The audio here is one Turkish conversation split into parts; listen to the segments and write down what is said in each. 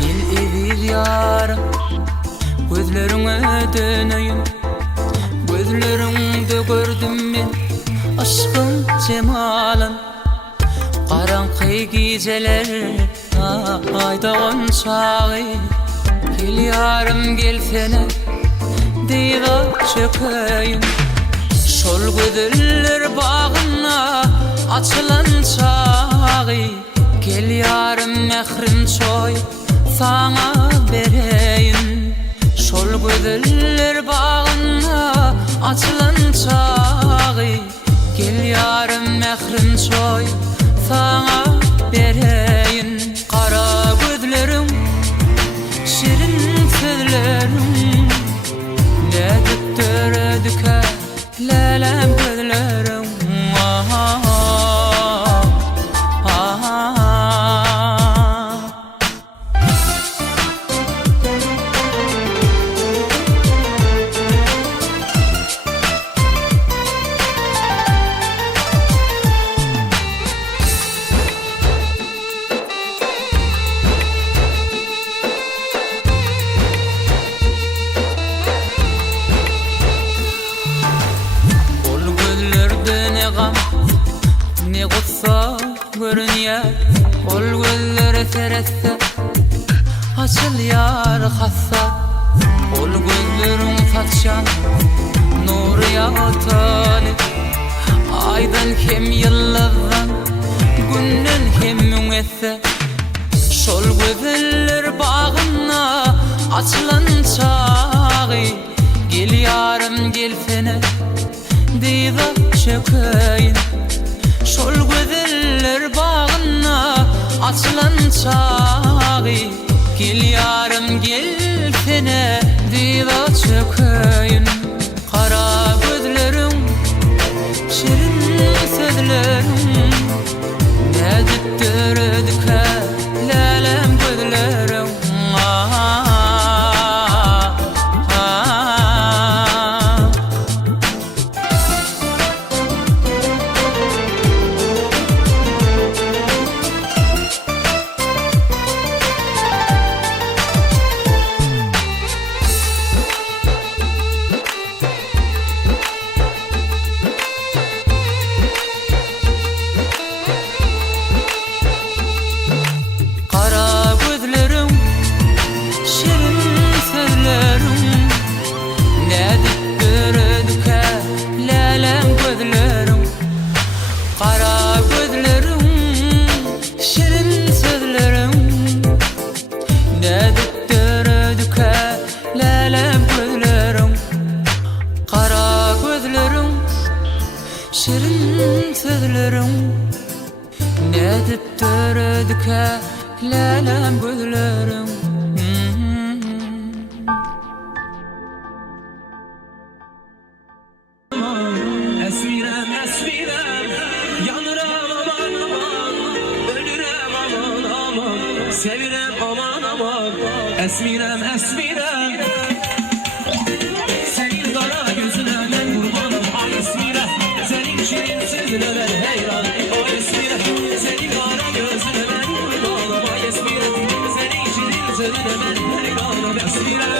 Gel evir yarım, gözlerine döneyim. Gözlerinde gördüm men aşkın cemalın. Qarankı geceler aydağın çağı. Gel yarım gel sene diva çökeyim. Şol gözler bağına açılan çağı. Gel yarım mehrim çoy sana bereyim. Şol gözler bağına açılan çağı. Gel yarım mehrim çoy sana bereyim. Kara gözlerim, şirin sözlerim, ne düktürdüke lelem gözlerim. Ne gutsa görünýär, ol gözlere teresse açıl yar hassa. Ol gözlerin saçan nur ýagtaly, aydan hem ýyldızdan günden hem müňetse. Şol gözler bağına açılan çağı. Gel yarım gel sene diva çökeyim. Şol gözler bağına açılan çağı. Gel yarım gel sene diva çökeyim. Kara gözlerim, şirin sözlerim, ne düktürdüke lelem gözlerim. Kara gözlerim, şirin sözlerim, ne düktürdüke lelem gözlerim. Kara gözlerim, şirin sözlerim, ne düktürdüke lelem gözlerim. Esmirem, esmirem, yanırım aman aman, ölürüm aman aman, sevirem aman aman. Esmirem, esmirem, senin kara gözüne ben kurbanım. Ay esmirem, senin şirin sözüne ben heyran. Ay esmirem, senin kara gözüne ben kurbanım. Ay esmirem, senin şirin sözüne ben heyranım. Esmirem.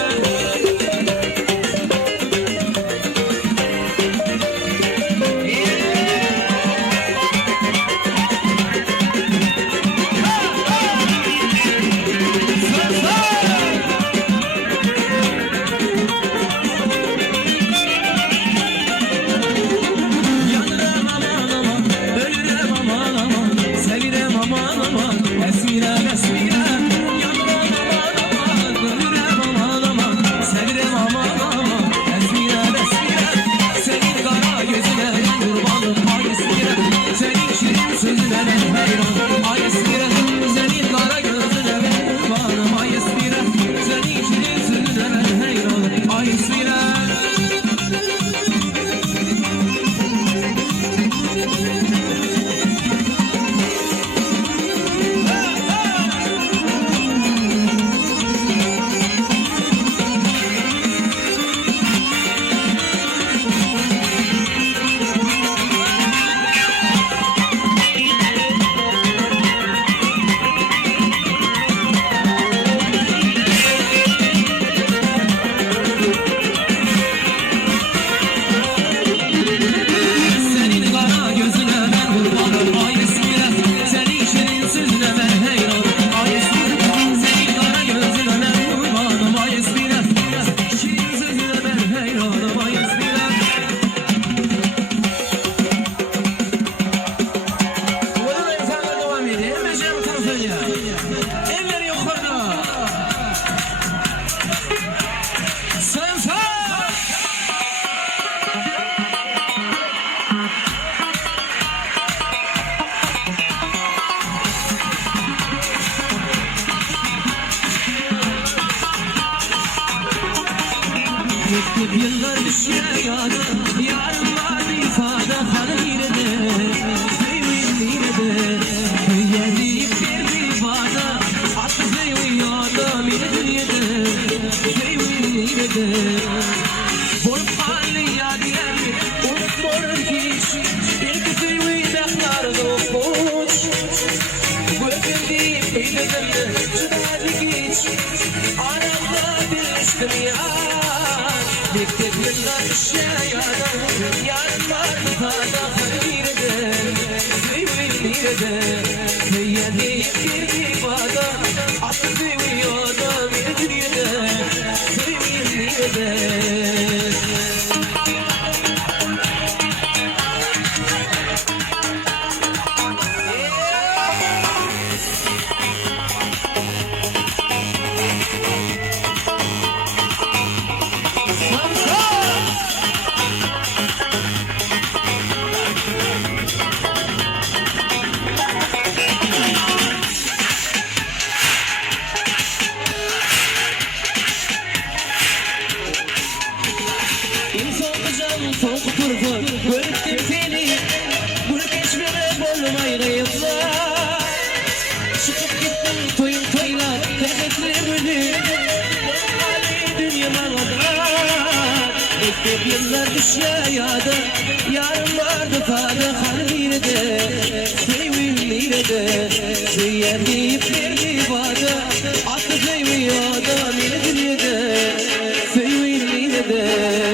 düşüyordu. Yarın var ifade hanım yine de Zeyvin yine de Yediğim bir ifade Attı zeyviyordu Mine yine de Zeyvin yine de Bolup hali yadiyen Unutmuyorum hiç İlk zeyvin aklardı okuş Bırakıldım eyledim Çıdardı geç Aramda düştüm ya Mektebimden düşüyordu Yarın vardı fada harire Zeyvin de Yediğim bir ifade Attı zeyviyordu Mine yine de Zeyvin de İnsanlıcan soğuk turfur Görüktüm seni Bunu geçmeme bolmayı kayıplar Çıkıp gittim toyun toylar Tehditli bölüm Hali dünyama kadar Beklep yıllar düşüyordu Yarın vardı fada halmine de Sevimliyle de Zeyyenleyip bir ifade Attı zeyviyordu Mine dünyada Sevimliyle de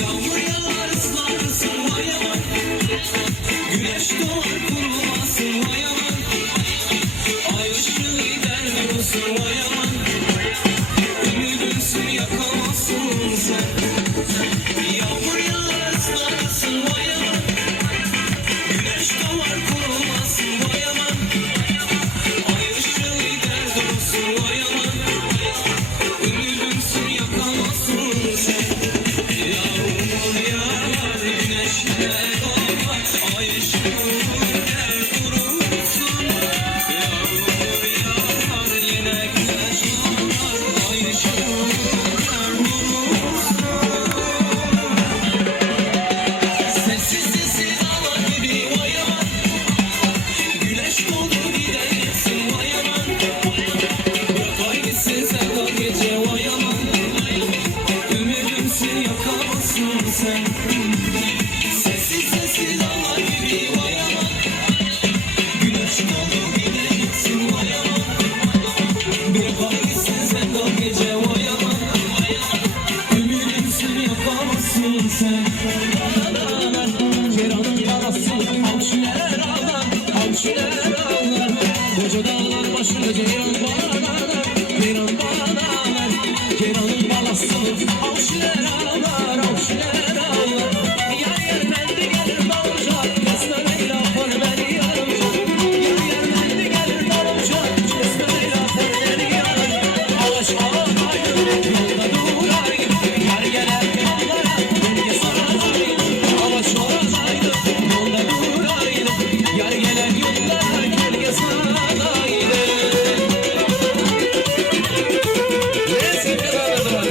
Yağmur yağar ıslarsın vay aman, güneş doğar kurumasın vay aman, ay ışığı gider vurursun vay aman, ümidimsin yakamazsın sen. Yağmur yağar ıslarsın vay aman, güneş doğar kurumasın vay aman, ay ışığı gider vurursun vay aman, ümidimsin yakamazsın sen. Yağmur yağar, güneşler doğar, ay ışığı gider vurursun. Yağmur yağar, yine güneş doğar, ay ışığı gider vurursun. Sessiz sessiz ağlar gibi vay aman, güneş doğdu gidersin vay aman, bırak gitsin sen o gece vay aman, ümidimsin yakamazsın sen. Sessiz sessiz ağlar gibi vay aman, güneş doğdu gidersin vay aman, bırak gitsin sen o gece vay aman, ümidimsin yakamazsın sen. Keranın balası avşiler ağlar, avşiler ağlar, koca dağlar başında ceyran bağlar, ceyran bağlar. Keranın balası avşiler ağlar, avşiler ağlar, yar yar mendi gelir dalınca, kesmemeyle apar beni yarımca, yar yar mendi gelir dalınca, kesmemeyle apar beni yarımca. Ağaç ağlayır, yolda durar gibi, yar gelir yollara, beni sarar gibi. Ağaç ağlayır, yolda durar gibi, yar gelir yollara, beni sarar gibi. Eski kadar var.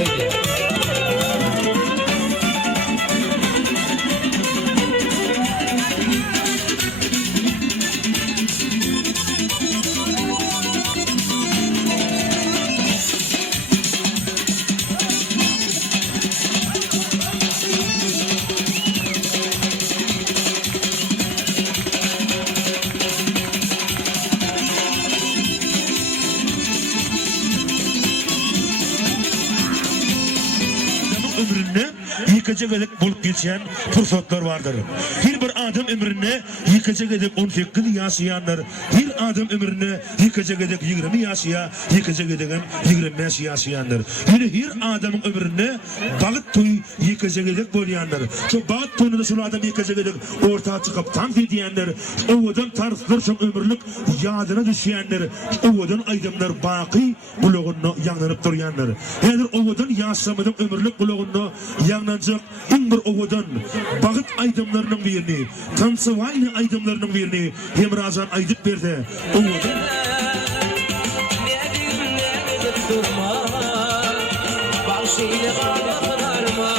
ömründe yıkacak edip bulup geçen fırsatlar vardır. Her bir adam ömründe yıkacak edip 18 yaşayanlar, her adam ömründe yıkacak edip 20 yaşaya, yıkacak edip 25 yaşayanlar. Yine her adamın ömründe balık toy yıkacak edip boyayanlar. Şu balık toyunu şu adam yıkacak edip ortaya çıkıp tam diyenler, ovadan tarıklar şu ömürlük yadına düşenler, ovadan aydımlar baki buluğunu yanlanıp duruyanlar. Eğer ovadan yaşamadım ömürlük buluğunu yanlanacak en bir ovadan bağıt aydımlarının birini, Tansıvaylı aydımlarının birini hem razan aydıp verdi. Ovadan durma, bahşeyle ağlarma.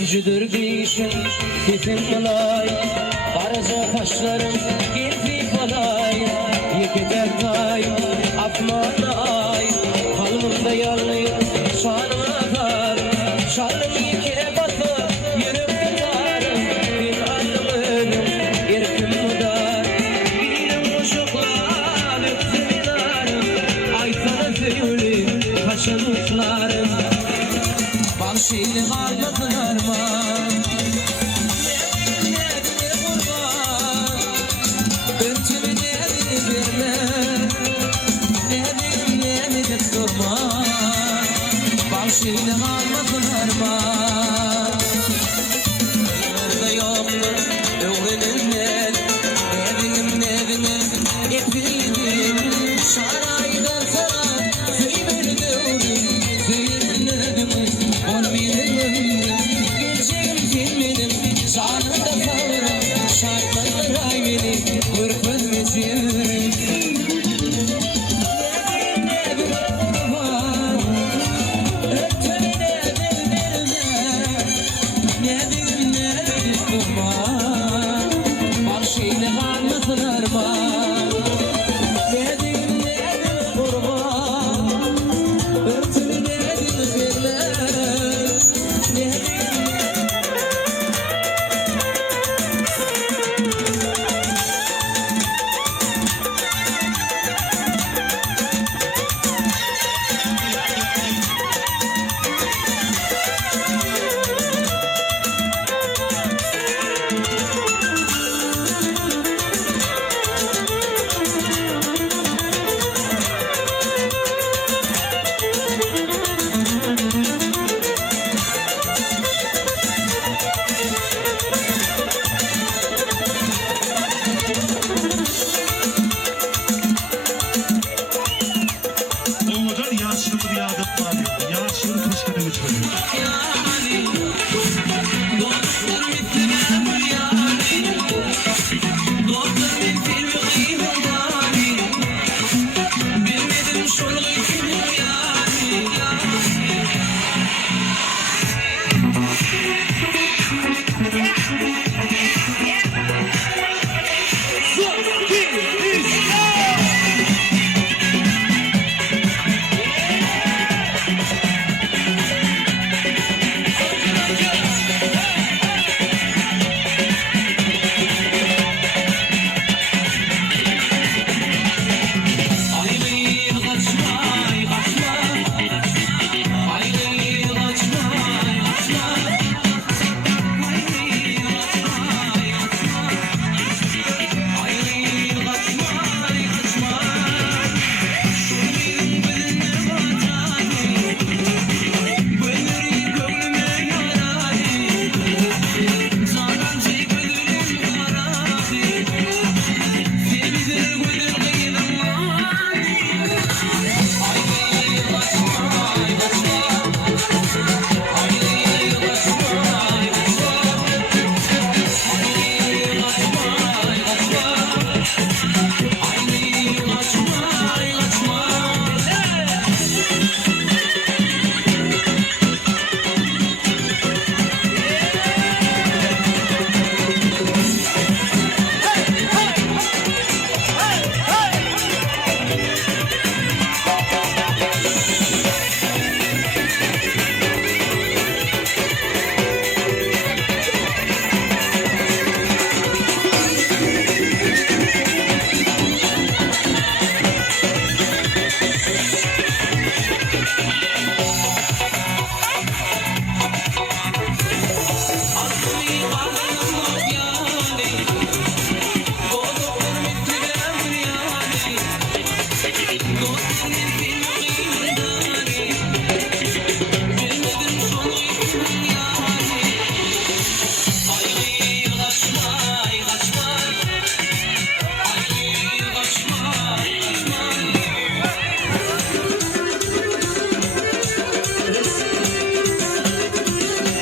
Öncüdür değişim bizim kolay, karaca kaşlarım kirpi kolay, yıkıdır kay, atmada ay, kalbimde yanıyor şanıma dar, şanım yıkire batı, yürüp gidarım, bir aklım irkim mudar, birim uşuklar, öptüm idarım, aytana tüyülü, kaçan uçlarım, bahşeyle ağladın armağan. Nedine kurban, öntümü nedine verme, nedine durma, bahşeyle ağladın armağan. Nerede yoktur öğrenim nedine epeydim, şaraydan sana köy verdim.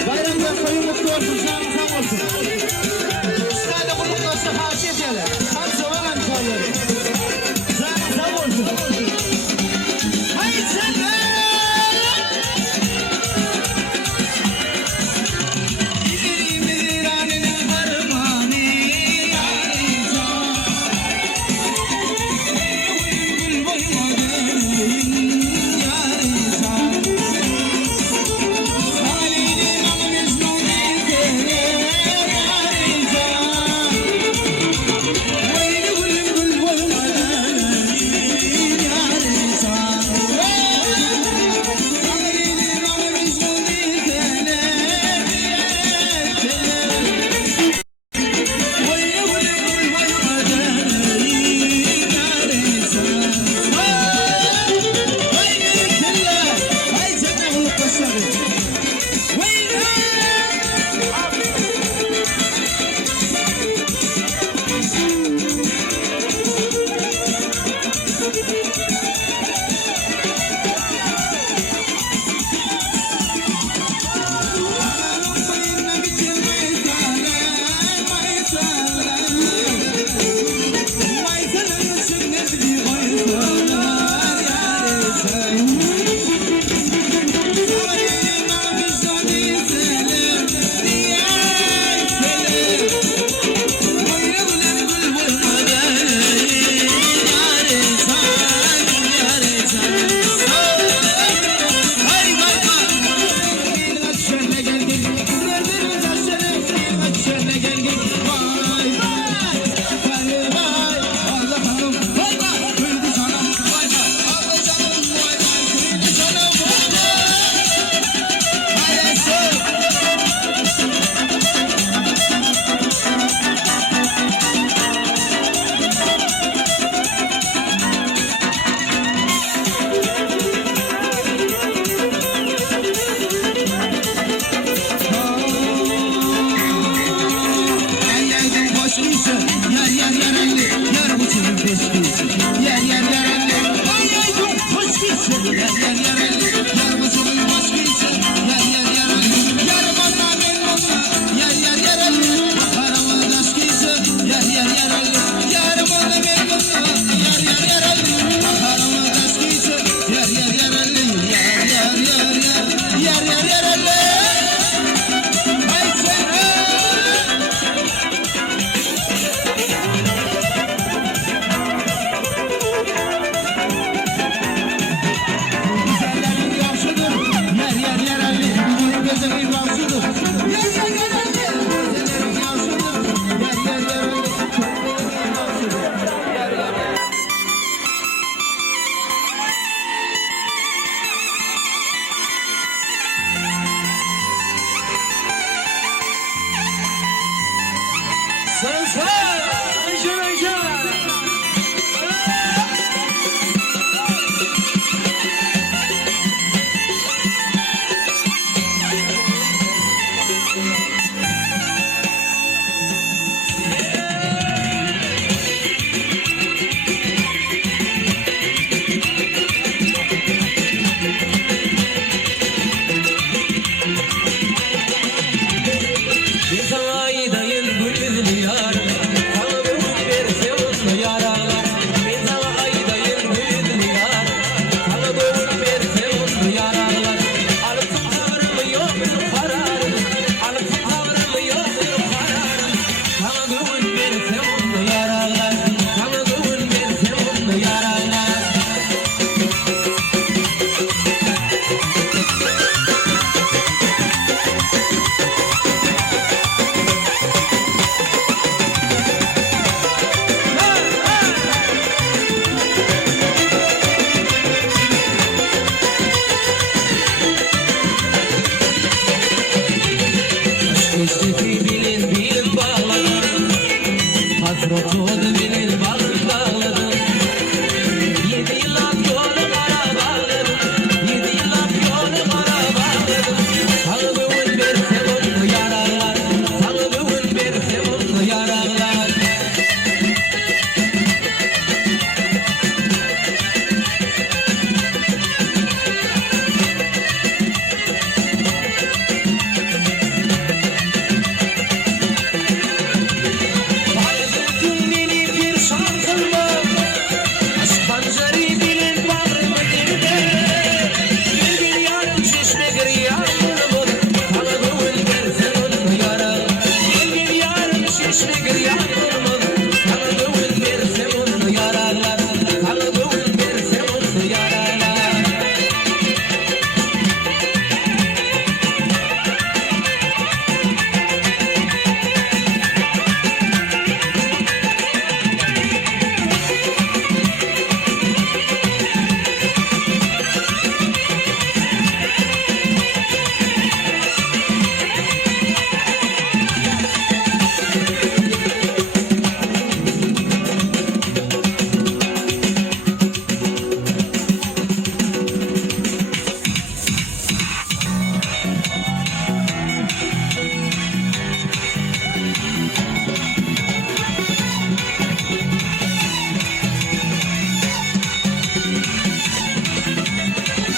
Bayramda koyun mutlu olsun, sağ olsun. Üstade kulluk olsa hafiyet ele. Hadi sever amcaları. Sağ olsun.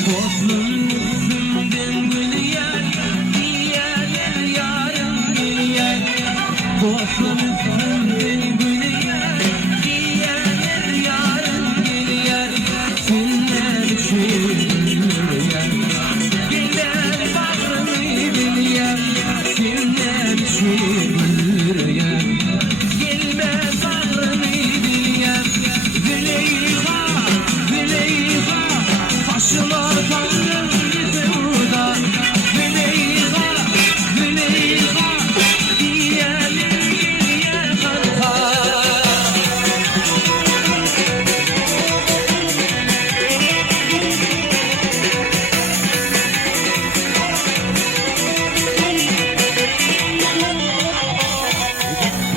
Dostluğun üstünden gülüyen diğer yarım gülüyen. Dostluğun üstünden gülüyen diğer yarım gülüyen. Senden için gülüyen gülden bağrımı bilyen. Senden için gülüyen gülden bağrımı bilyen. Züleyha, Züleyha, taşlar tanrım yüzüda. Züleyha, Züleyha, diyelim diye halka.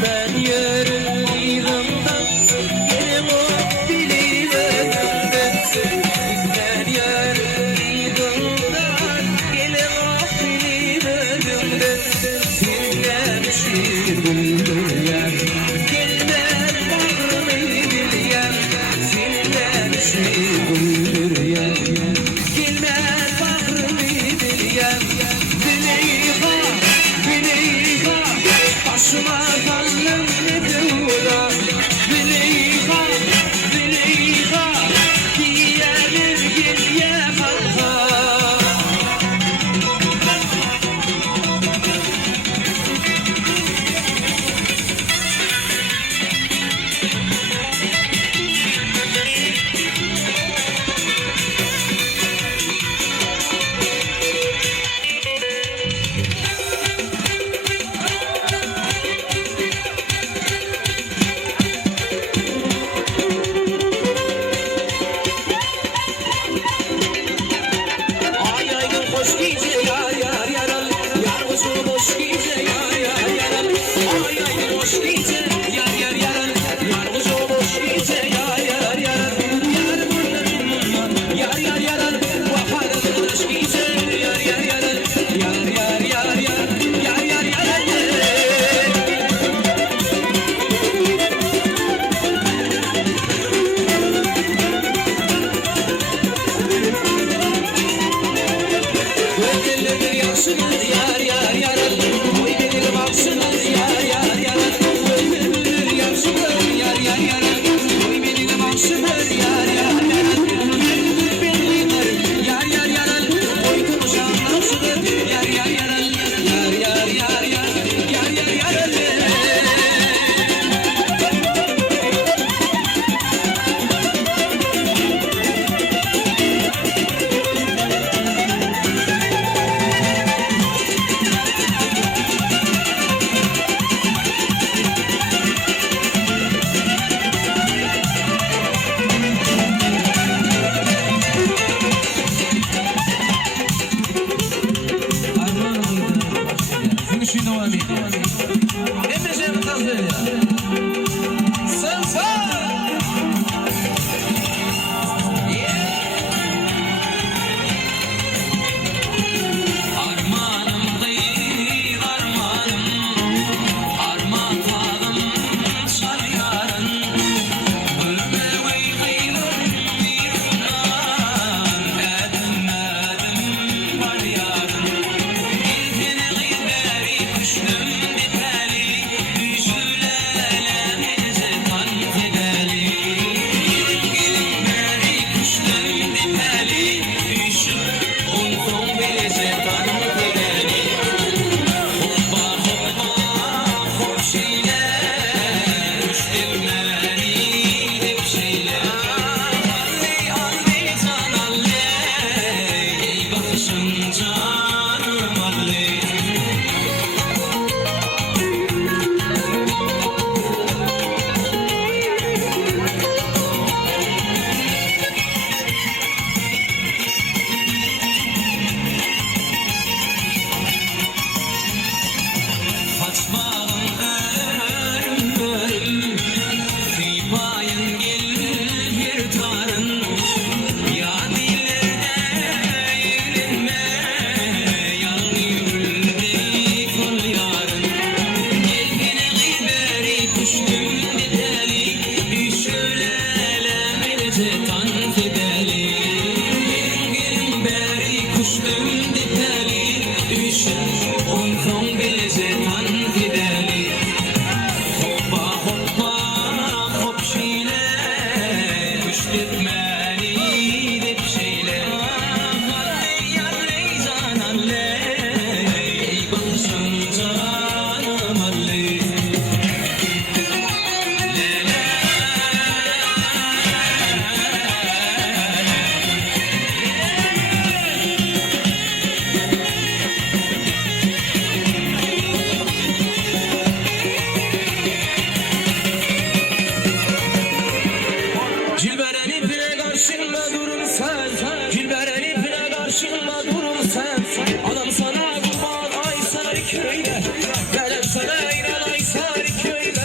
Ben yürüdüğümden yerim o bilirim. Ben yürüdüğümden yerim o bilirim. Senden şiir bilmeyen gelmez bağrımı bilyen. Senden şiir bilmeyen gelmez bağrımı bilyen. Züleyha, Züleyha, başıma zalım ne dura. Züleyha, Züleyha, diyelim geriye halka. Ay aydın hoş gece yar yar yaral. Yar kuşum hoş gece yar yar yaral. Ay aydın hoş gece yar yar yaral. Yar kuşum hoş gece yar yar yaral. Yar bunların yar yar yaral. Baharın hoş gece yar yar yaral. Yar yar yar yar yar yar yaral. Gözleri yaşınız yar yar yarar. Oy benim aksınız yar yar yarar. Gözleri yaşınız yar yar yarar. Oy benim aksınız yar yar yarar. Gözleri benim yar yar yarar. Oy konuşan aksınız yar yar yarar. Yar yar yar yar yar yar yarar. Gülberen ipine karşında durun sen. Gülberen ipine karşında durun sen. Adam sana kurban ay sarı köyle. Gelem sana inan ay sarı köyle.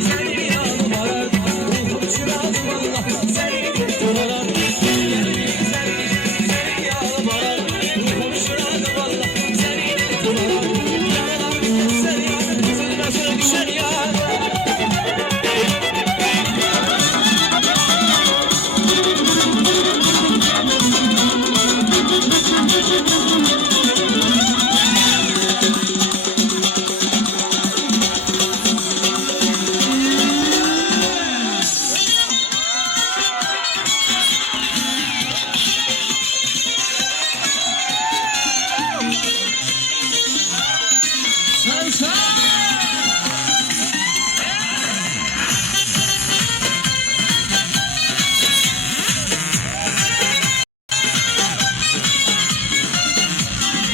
Seni yanım arar ruhum çıradı valla seni tutunarar Seni yanım arar ruhum çıradı valla seni tutunarar Seni yanım kızın başına düşer ya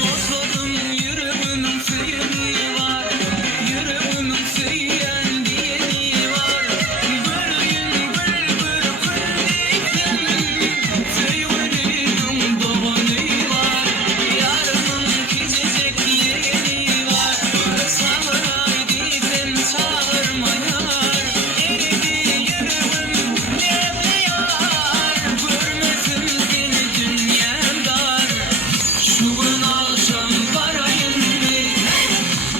Boşladım yüreğimin suyunu var Yüreğimin suyan diyeni var Bölüyün bülbül kurdikten Tüyverimin doğanı var Yarımın gidecek yeri var Sağıray diyden çağırma yar Eridi yüreğim nevli yar Görmesin seni dünyam dar Şuun alsam varayım mı?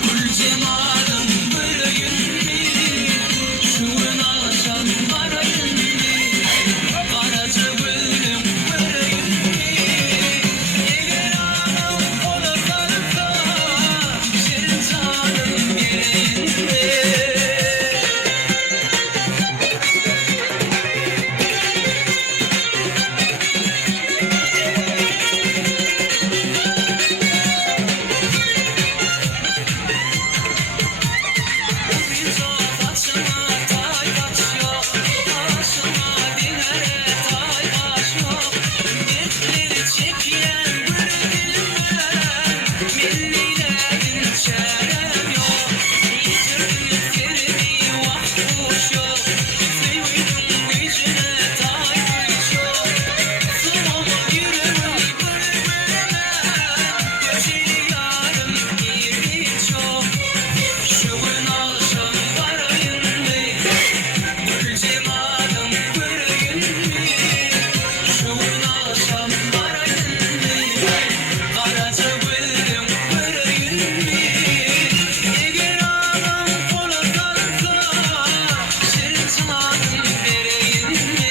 Gül cemalim bölüyün mü? Şuun alsam varayım mı? Karaca gülüm bölüyün mü? Eğer anam ona sarılsa Şirin canım geleyim mi? Şuun alsam varayım mı? Gül cemalim bölüyün mü? Şuun alsam varayım mı? Karaca gülüm bölüyün mü? Eğer anam kola sarılsa Şirin canım vereyim mi?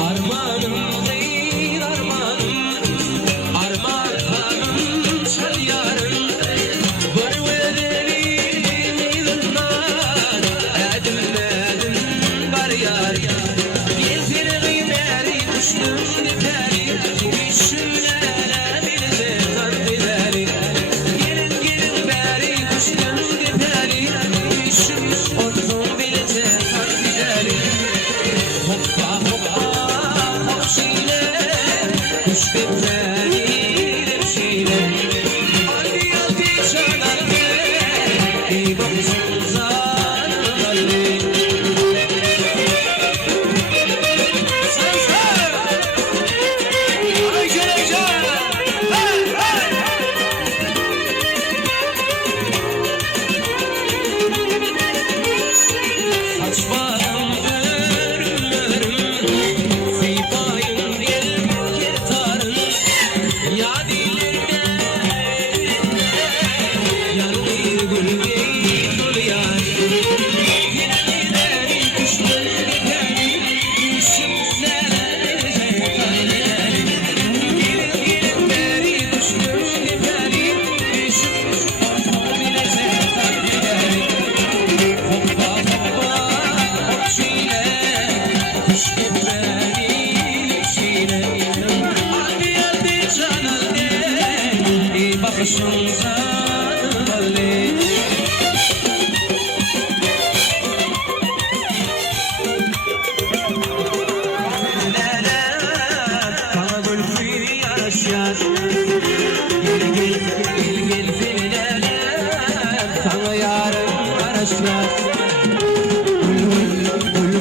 Armanım değil armanım Armanım çal yarım Var verelim yıllar Edim edim var yar Bir firgimeri düştüm diperi Düşümlere bildi tarbileri Gelin gelin beri düştüm diperi Düşüm otun bildi tarbileri Hoppa hoppa hop şeyle Kuş bipleri demşeyle Aldi aldi çağlarını Ey bakışın zararlı Sen sen Ay geleceğim Hey hey Saçmalım örüm örüm Seyfayım diyelim kertarın Ya dilinde Yanı gülgeyi dolu yar Yine düştüm biterim Düşüm nerede tarihlerim Gelin beri düştüm biterim Düşüm bilecek tarihlerim Hoppa hoppa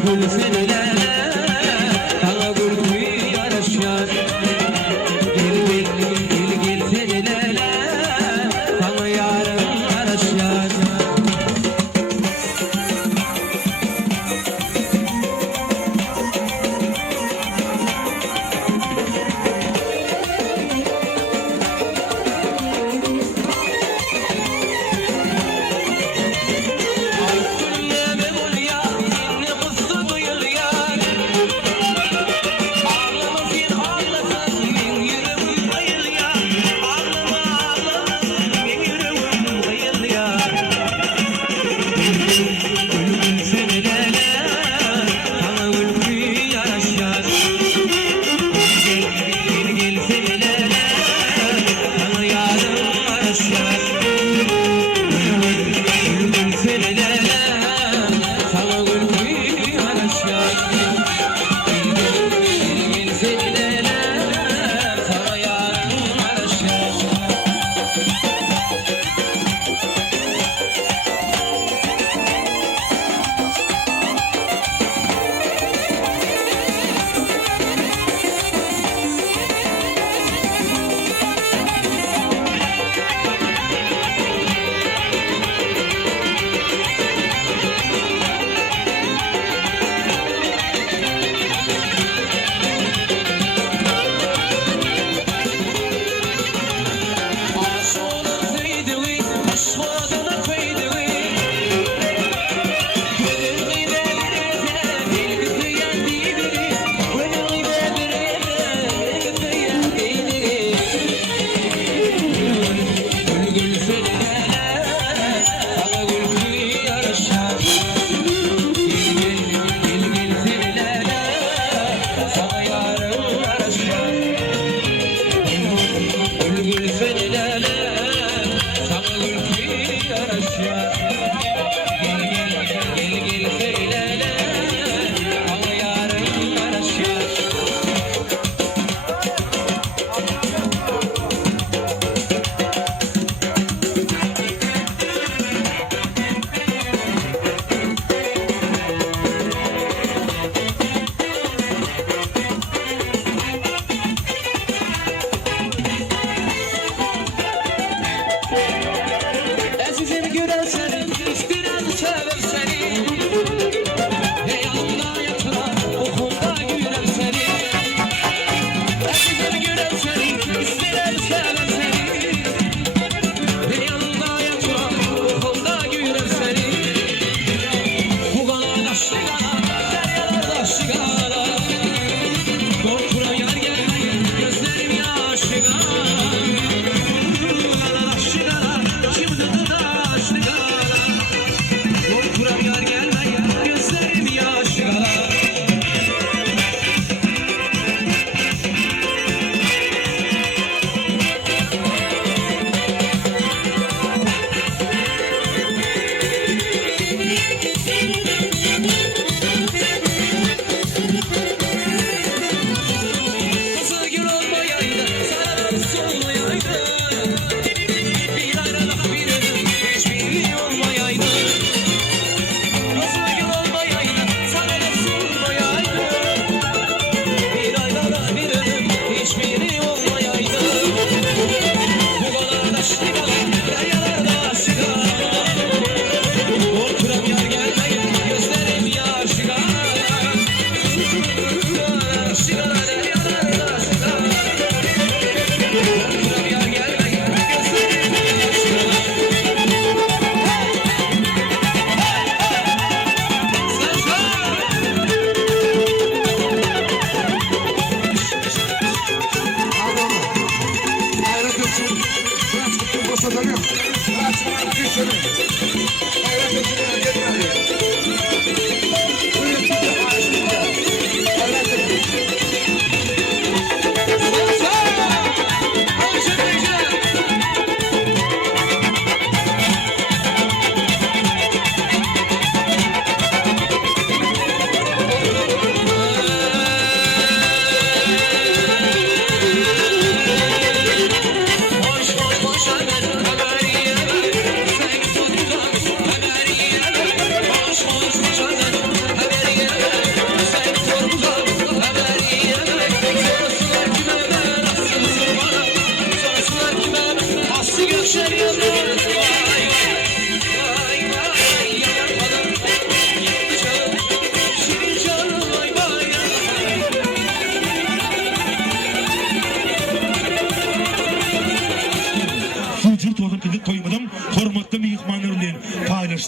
gül fenilere Sana gül yaraşar Gel fenilere Sana yarım yaraşar Ay gülme be gül ya, ne kustu duyul ya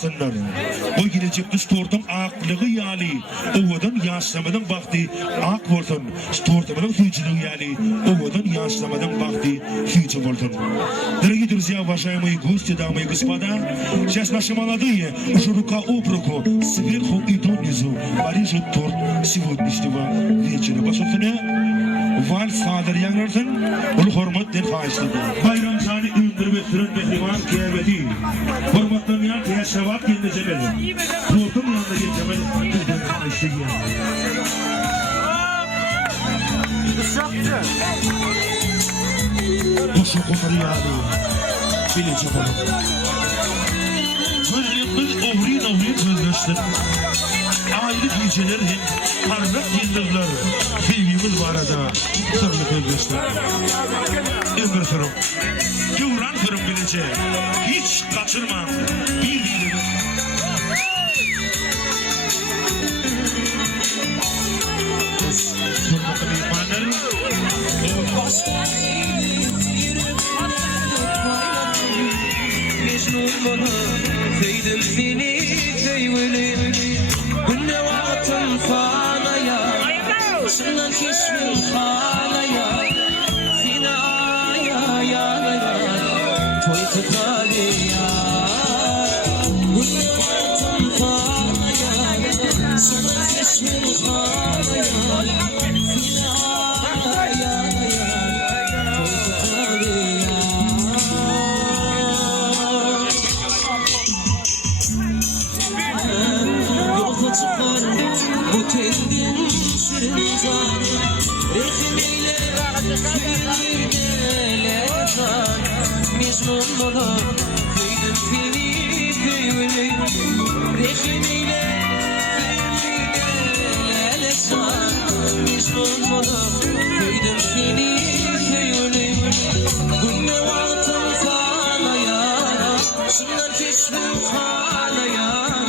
baksınlar. O gelecekte sportun aklığı yali, ovadan yaşlamadan vakti ak bolsun. Sportun fücülüğü yali, ovadan yaşlamadan vakti fücü bolsun. Дорогие друзья, уважаемые гости, дамы и господа, сейчас наши молодые, уже рука об руку, сверху и донизу, порежут торт сегодняшнего вечера. Başörtüne Val Sadır Yanırsın, ul hormatdan xahişledi. Bayram sani ündür ve sürün behlivan kıyafeti. Hormatdan yan teşevat kendicemeli. Tortun yanında geçemeli, ündür xahişledi. Boşu kotarı yağdı, bilecek olun. Gözlerimiz ovri sözleştik. Ayrı geceleri, parlak yıldızlar, sevgimiz var arada, sırlı sözleştik. Ömür sürüm, yıvran sürüm bilecek, hiç kaçırmam, bir bildim. Sürmekli imanları, Mecnun bana feydim seni feyvelim Günne vaktin fanaya Şundan keşfim halaya Sine aya Toy tıkali ya Günne vaktin fanaya Şundan keşfim halaya Sine aya Toy tıkali ya Bu tendin şirincan Rehmiyle Kürgele can Mecnun bana Kıydım seni kıyveli Rehmiyle Kürgele can Mecnun bana Kıydım seni kıyveli Günne vaktim sana yara Şundan keşfim hala yara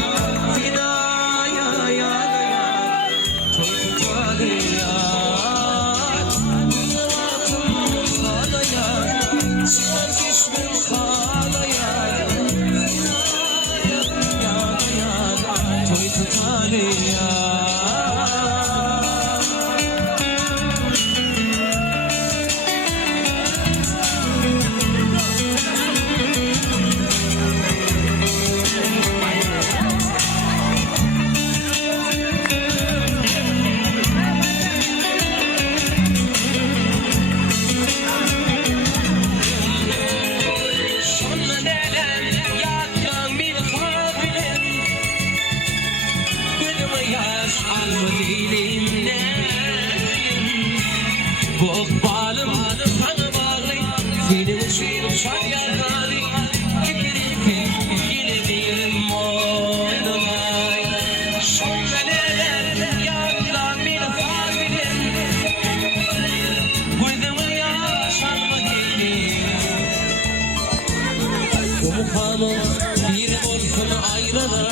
Bir olsun ayrana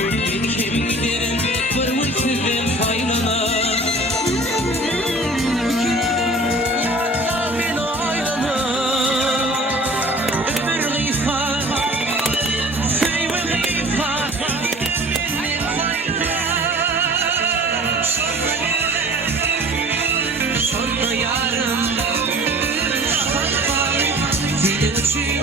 Ben kim giderim Fırmın sizden faylana Yatla ben aylana Ömür gıyfa Seyve gıyfa Ben faylana Sonra yarın Dilin için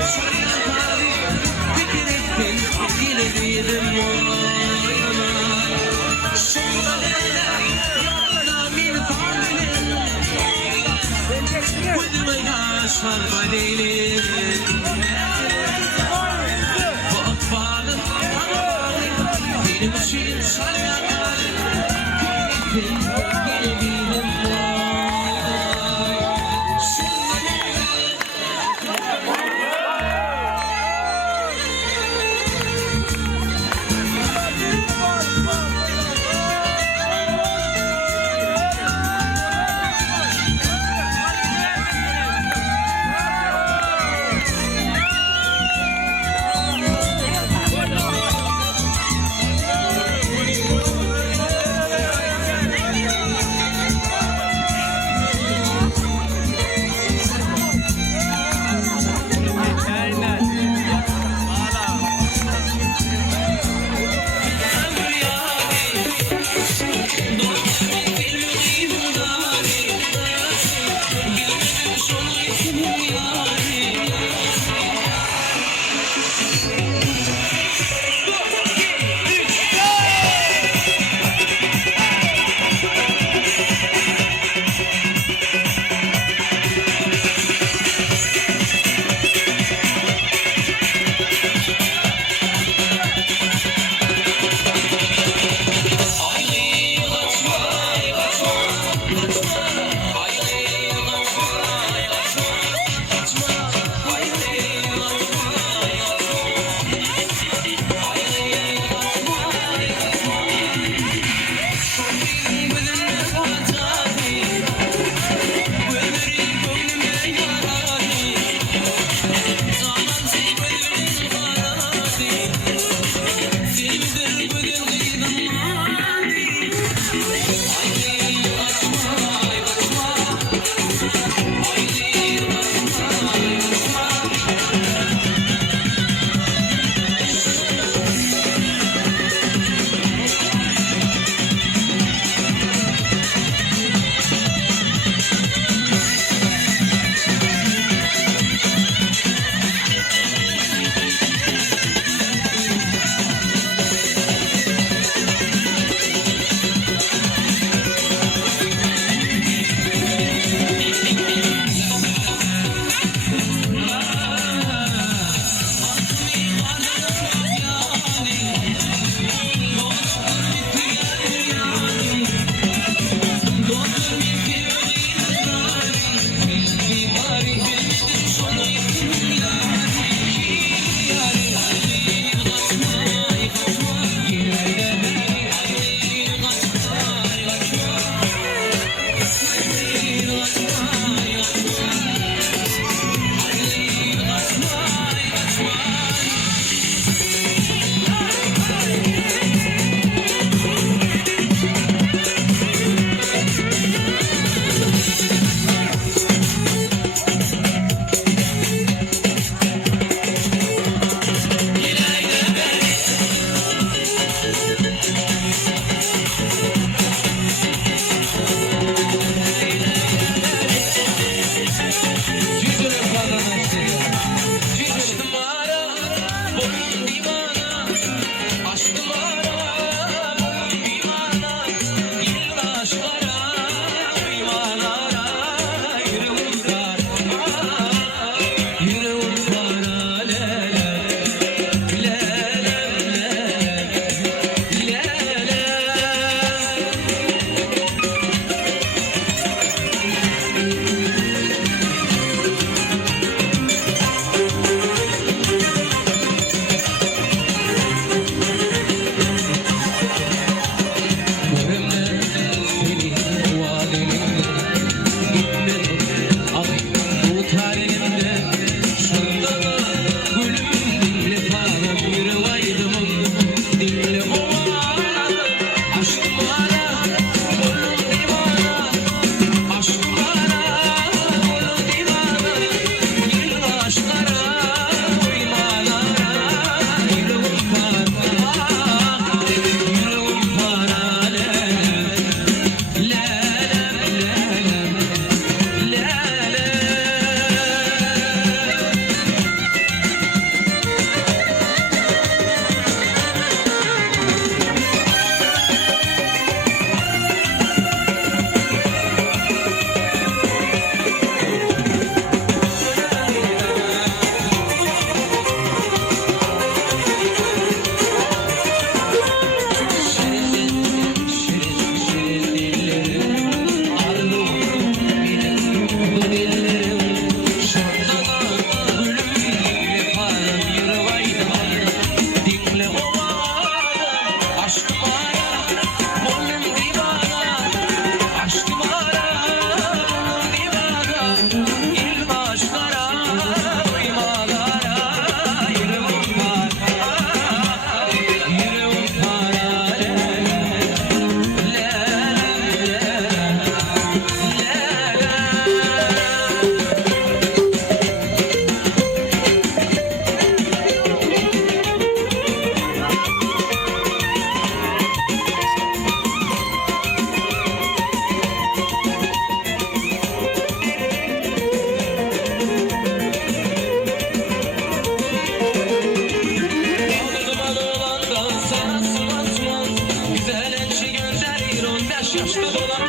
yaşlı dolar.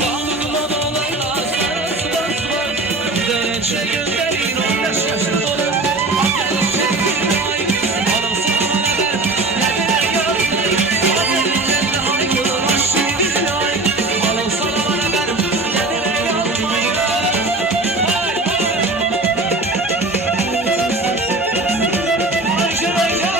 Dağlı duman olaylar, sarı sular. Güzelce gönderin 15 yaşlı dolar. Ateşe giray, anasını bana ver, nedene yazmayın. Ateşe haykır, aşkı giray, anasını bana ver, nedene yazmayın. Hay hay. Ayşe Ayşe.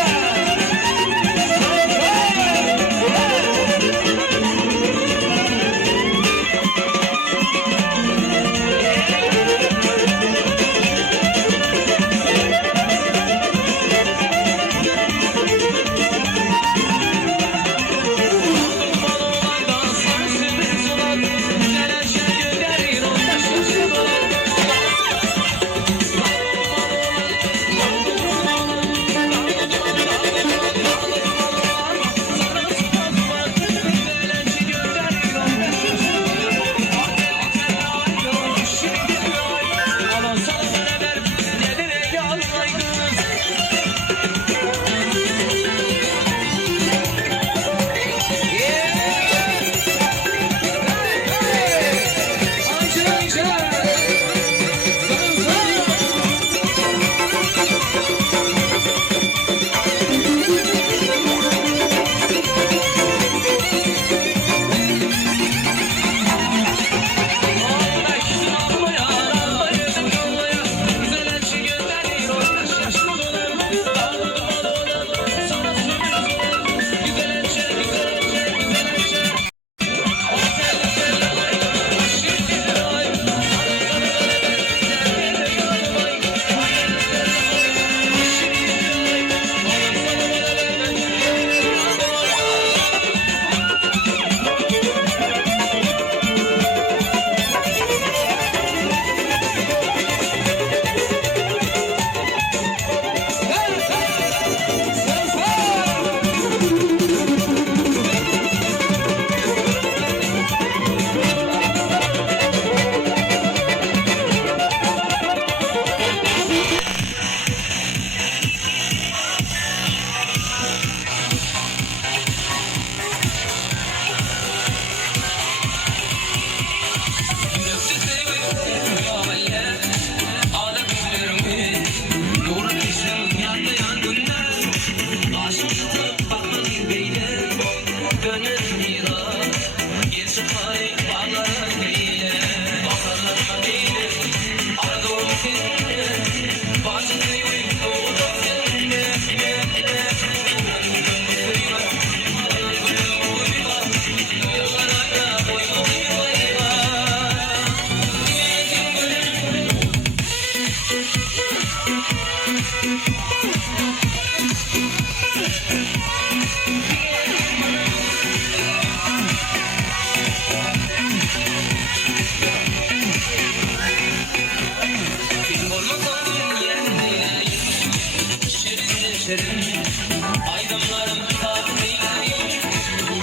Aydınlarım tatlıyım,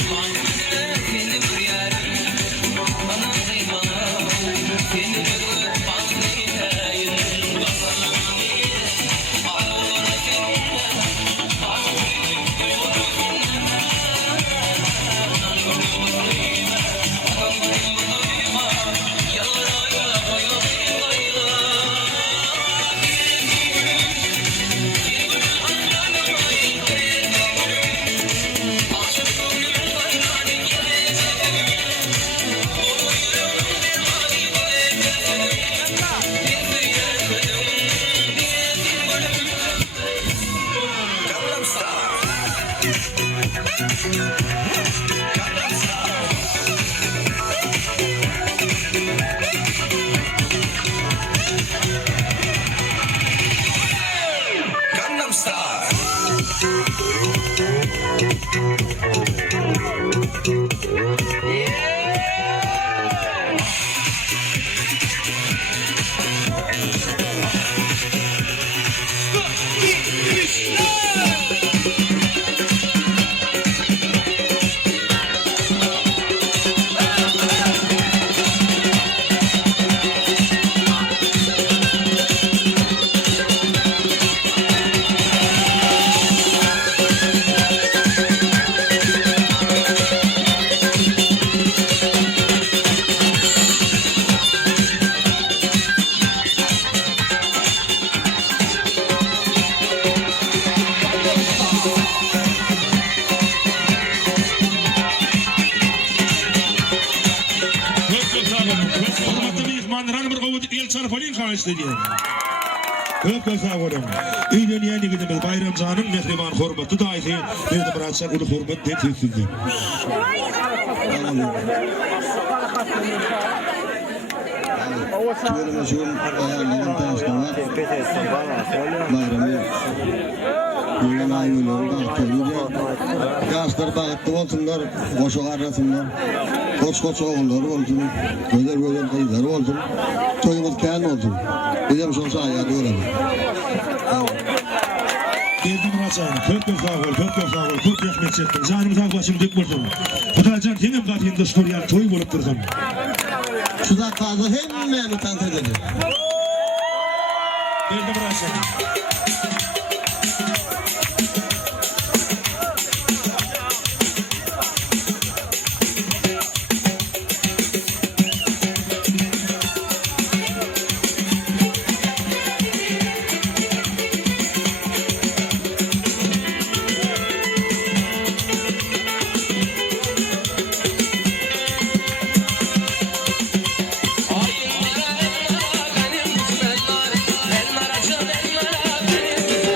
mankine seni bir yerim, bana zeyvana, seni bir bandiyim, bakalım niye, ağına seninle, Gangnam Style. el çarpalıyın karşıda diye. Köp sağ olun. Öýden ýene gidimiz Bayramjanyň mehriban hormaty daýy. Berdi birazçak uly hormat diýip sizdi. Şöyle meşhur ayarlanan tanışmalar. Bayramı. Bugün ayınlar dağıtılıyor. Yaşlar bağıttı olsunlar, koşu arasınlar. Koç oğulları olsun, güzel kızlar olsun. Toyumuz kendi olsun. Bizim şu sahaya doğru. Berdi birazçak köp sağ ol, köp sağ ol. Köp rahmet çekdim. Canymyz başym dip burdum. Hudaýjan teňem gatynda şurýar toy bolup dursun. Şu da fazla hemmeni tanıt edelim. Berdi birazçak. Ay ellara benim kızım ellara, ellara can ellara benim kızım.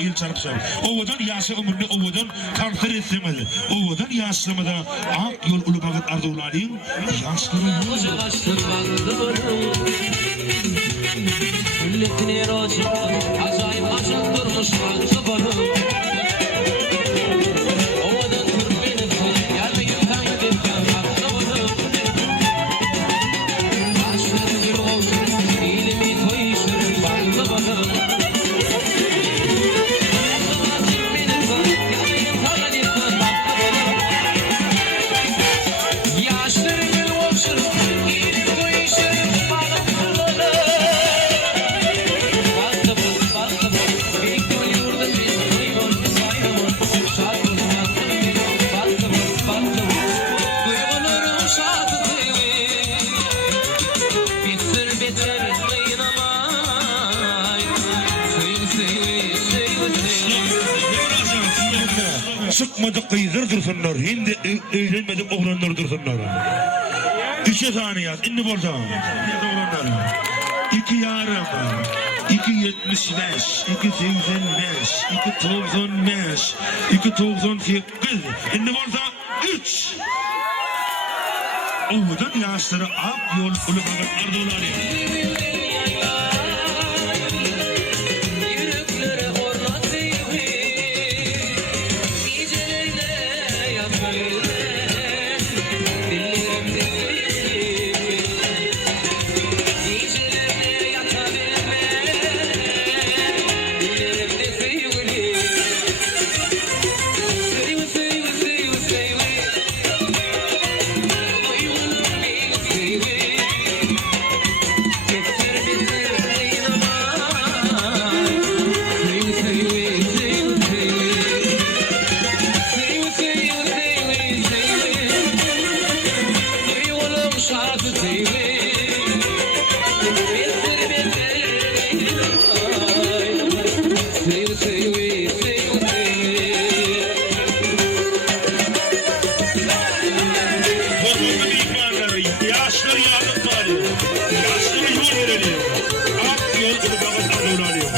il çarpsam. Ovadan yaşı ömrünü ovadan kanser etsemedi. Ovadan yaşlamada ak yol ulu bagıt arzuladığın yaşları Uclaştım baktı bana Mülletine racim Acayip acayip durmuş baktı bana Ovadan kır beni kır Gelmeyin tanıdım baktı bana Başları bir olsun İlimi koyuşur baktı bana Sıkmadık kıydır dursunlar, hindi eğlenmedik oğlanlar dursunlar. 3 saniye yaz, inni borca. Oğlanlar. 2 yarım, 2.75, 2.85, 2.95, 2.98, inni borca 3. Oğudan yaşları ak yol ulu bagıt arzuladığın. şartı teyve Bildir bildir Sev sevi sev sevi Hormonlu imanları, yaşlı yardım bari. Yaşlı yol veriliyor. Ak yol kurbanı alıyor.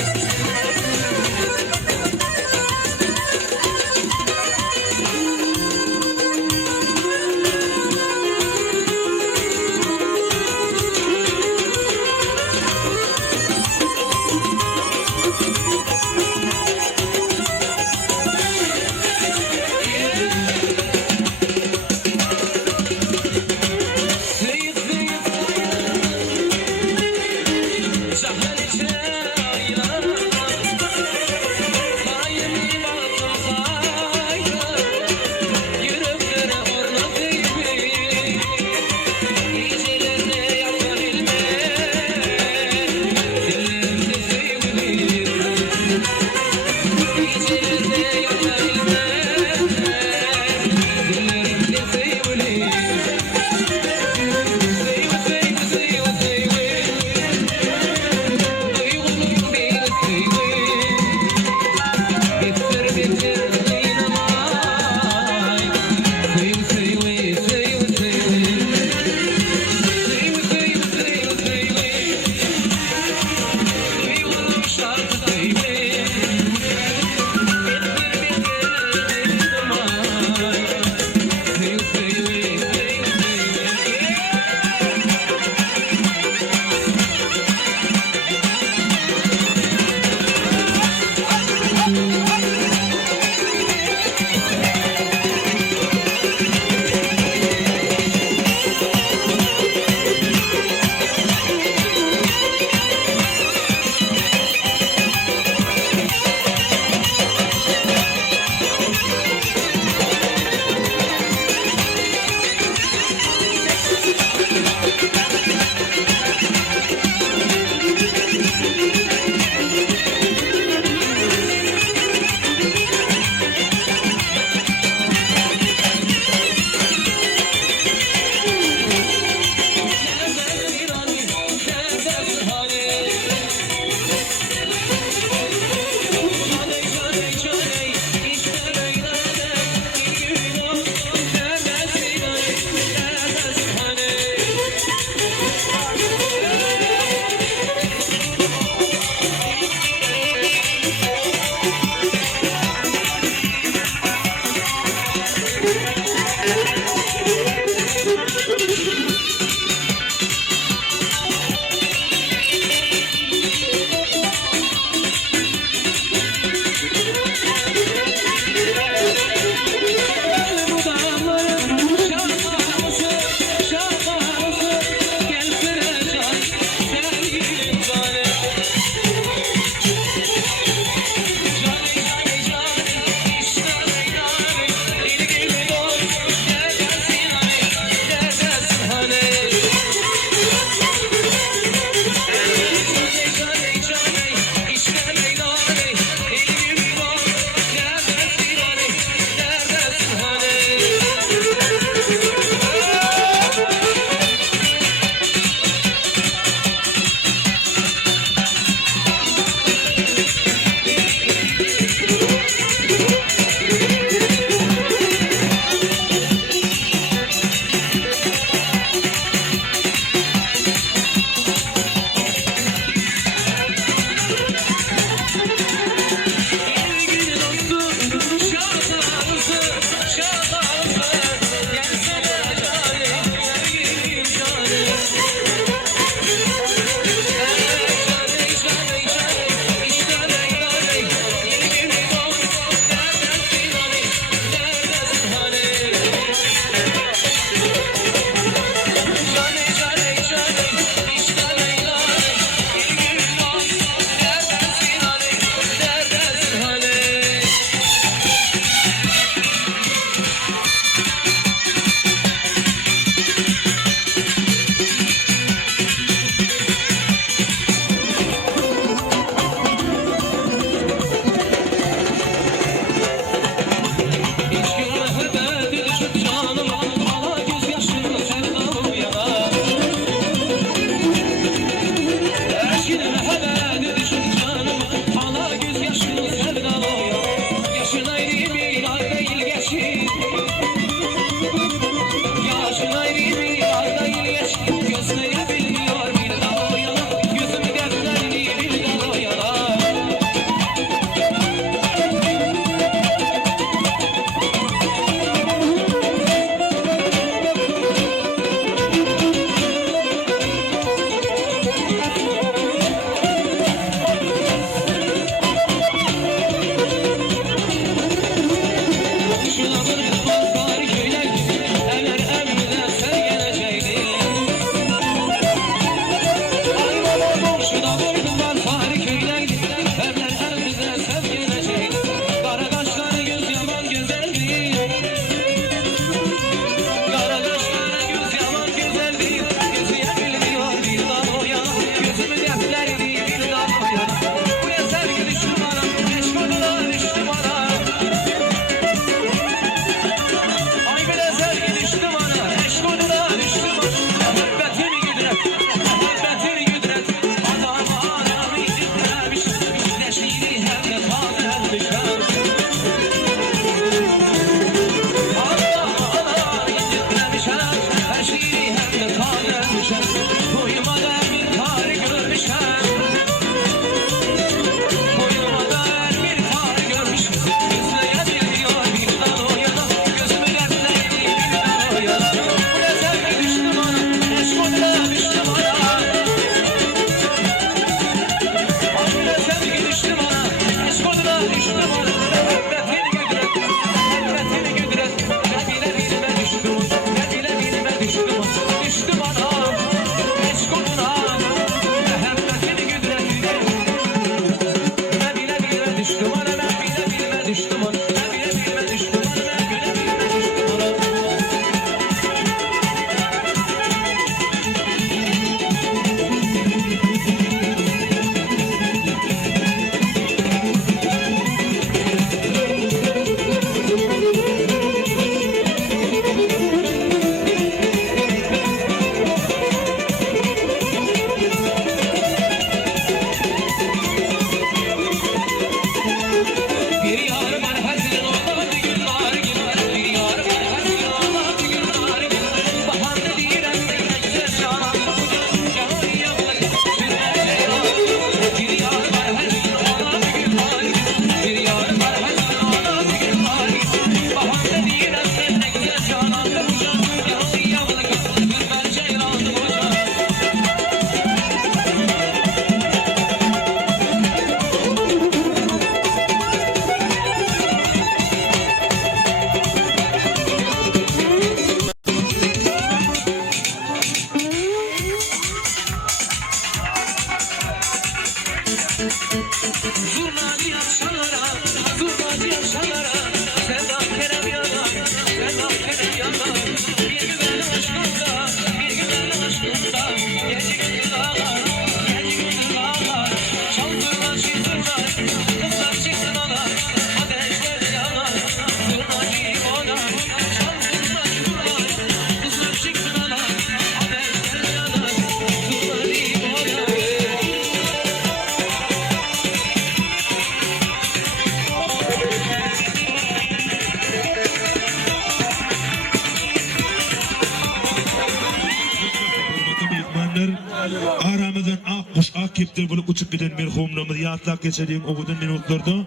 Aramızdan akkuş akiptir bulup uçup giden merhumlarımız yatlak geçirdiğim o gudun minutlarda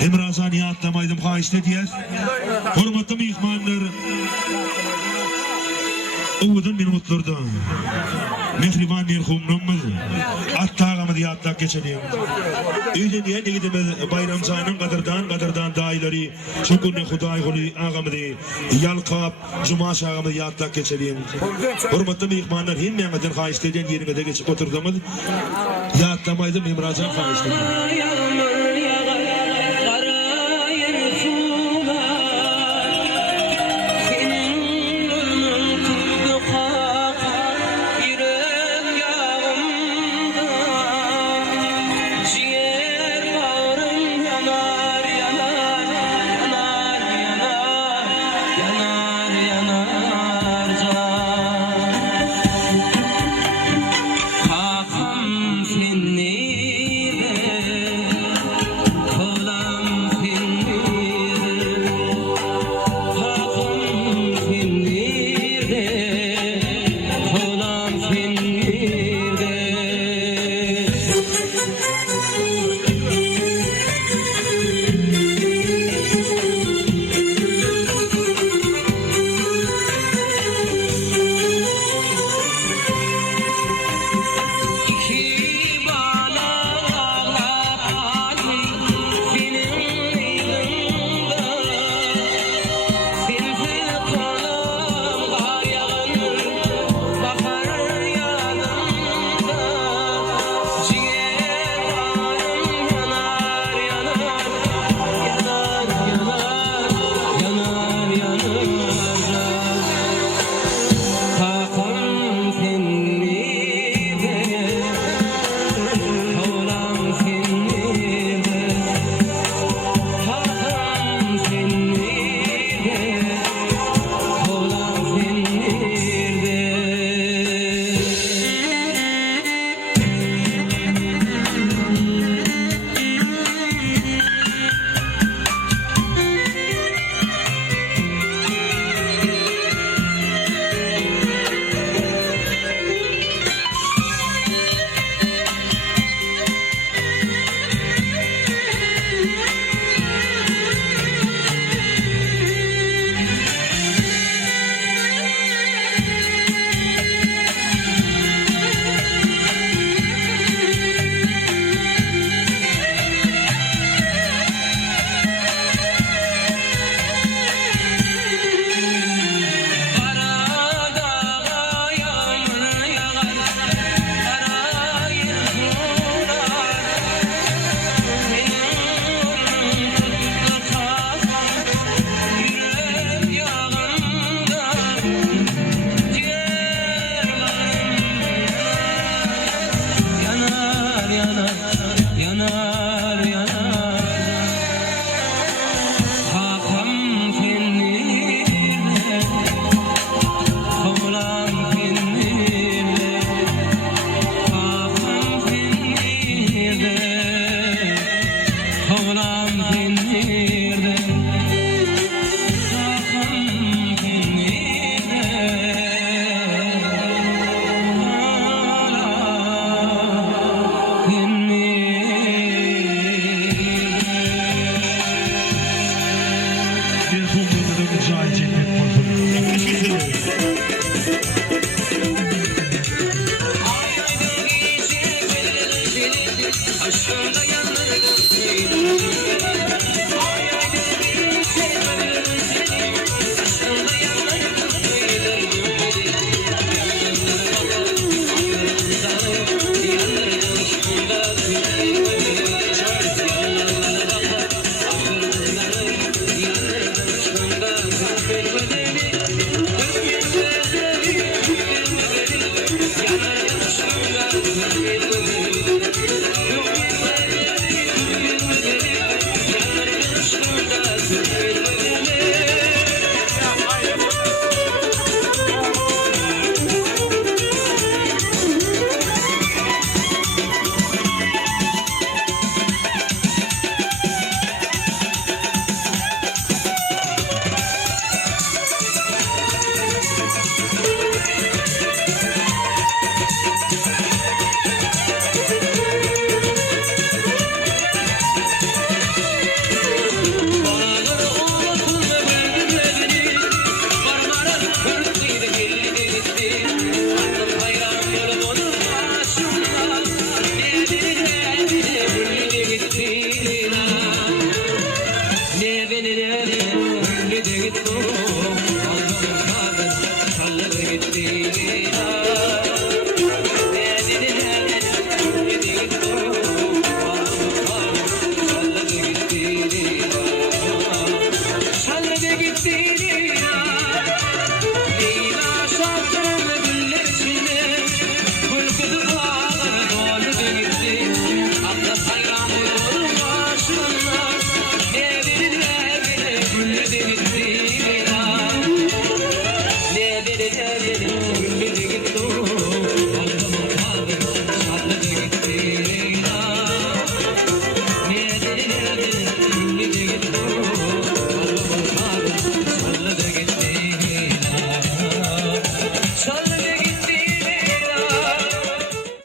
Emrazan yatlamaydım haişte diyer. Hürmetli mihmanlar o gudun minutlarda mehriban merhumlarımız attağımız yatlak geçirdiğim. Öyle diye gidimiz bayram sayının kadırdan dayıları şukurne huday huli ağamızı yalkap cuma şağımızı yatlak geçirdiğim. Hürmetli mihmanlar himmemeden haişte eden yerine de geçip oturduğumuz yatlamaydım Emrazan haişte. Gözüm